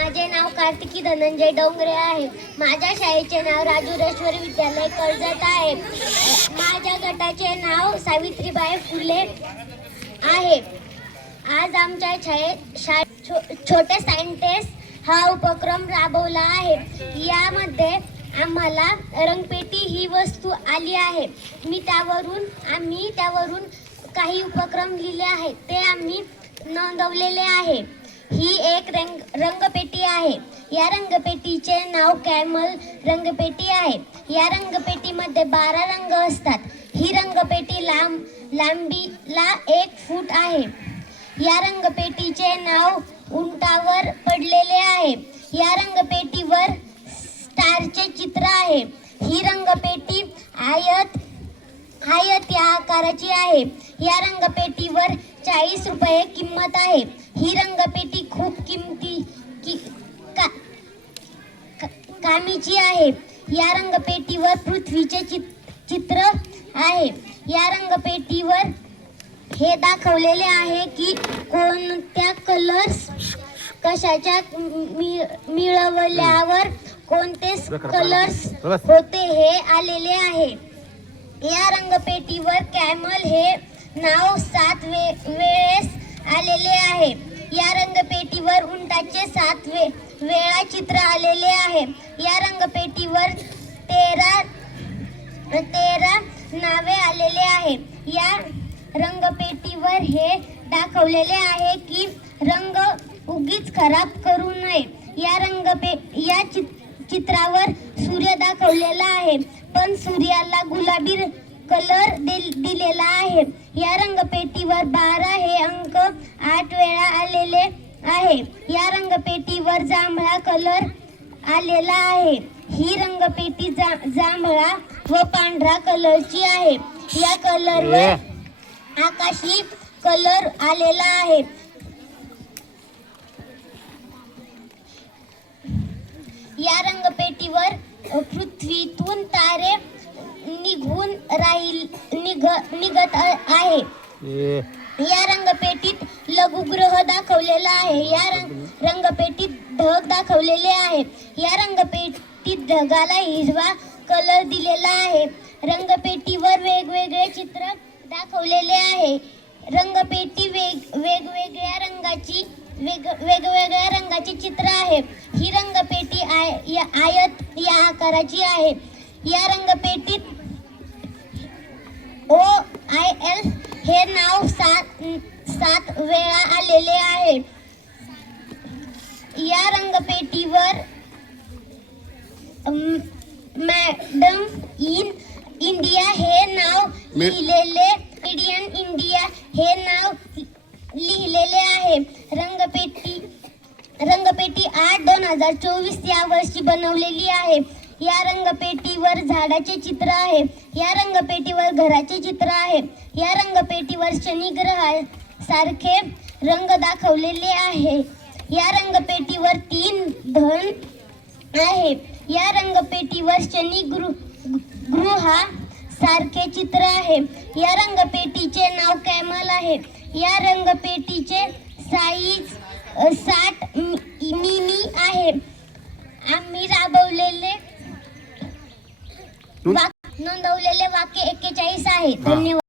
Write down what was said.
माझे नाव कार्तिकी धनंजय डोंगरे आहे. माझ्या शाळेचे नाव राजुरेश्वरी विद्यालय कर्जत आहे. माझ्या गटाचे नाव सावित्रीबाई फुले आहे. आज आमच्या शाळेत शा छो छोटे सायंटिस्ट हा उपक्रम राबवला आहे. यामध्ये आम्हाला रंगपेटी ही वस्तू आली आहे. मी त्यावरून आम्ही त्यावरून काही उपक्रम लिहिले आहेत. ते आम्ही नोंदवलेले आहे. ही एक रंग रंगपेटी आहे. या रंगपेटीचे नाव कॅमल रंगपेटी आहे. या रंगपेटीमध्ये बारा रंग असतात. ही रंगपेटी लांब लांबीला एक फूट आहे. या रंगपेटीचे नाव उंटावर पडलेले आहे. या रंगपेटीवर स्टारचे चित्र आहे. ही रंगपेटी आयत आयत या आकाराची आहे. या रंगपेटीवर चाळीस रुपये किंमत आहे. ही रंगपेटी कामीची आहे. या रंगपेटीवर पृथ्वीचे चित, चित्र आहे. या रंगपेटीवर हे दाखवलेले आहे की कोणत्या कलर्स कशाच्या मि- मिळवल्यावर कोणते कलर्स होते हे आलेले आहे. या रंगपेटीवर कॅमल हे नाव सात वे वेळेस आलेले आहे. रंगपेटीवर उंटाचे सात वे वेळा चित्र आलेले आहे. या रंगपेटीवर तेरा तेरा नावे आलेले आहे. या रंगपेटीवर हे दाखवलेले आहे की रंग उगीच खराब करू नये. या रंगपे या चित चित्रावर सूर्य दाखवलेला आहे. पण सूर्याला गुलाबी कलर दिलेला आहे. या रंगपेटीवर बारा हे अंक आठ वेळा आलेले आहे. या रंगपेटीवर जांभळा कलर आलेला आहे. ही रंगपेटी जा जांभळा व पांढरा कलरची आहे. या कलरवर आकाशी कलर आलेला आहे. या रंगपेटीवर पृथ्वीतून तारे निघून राहील निघ निघत आहे. या रंगपेटीत लघुग्रह दाखवलेला आहे. या रंग रंगपेटीत ढग दाखवलेले आहे या रंगपेटीत ढगाला हिरवा कलर दिलेला आहे. रंगपेटीवर वेगवेगळे चित्र दाखवलेले आहे. रंगपेटी वेग वेगवेगळ्या रंगाची वेग वेगवेगळ्या रंगाची चित्र आहे. ही रंगपेटी आय या आयत या आकाराची आहे. या रंगपेटीत ओ आय एल हे नाव सात सात वेळा आलेले आहे या रंगपेटीवर मॅडम इन इंडिया हे नाव लिहिलेले इंडियन इंडिया हे नाव लिहिलेले आहे. रंगपेटी रंगपेटी आठ दोन हजार चोवीस या वर्षी बनवलेली आहे. या रंगपेटीवर झाडाचे चित्र आहे. या रंगपेटीवर घराचे चित्र आहे. या रंगपेटीवर शनिग्रह सारखे रंग दाखवलेले आहे. या रंगपेटीवर तीन धन आहे. या रंगपेटीवर शनी गृह गृहा सारखे चित्र आहे. या रंगपेटीचे नाव कॅमल आहे. या रंगपेटीचे साईज साठ मिमी आहे. आम्ही राबवलेले वाक- नोंदवलेले वाक्य एक्केचाळीस आहे. धन्यवाद.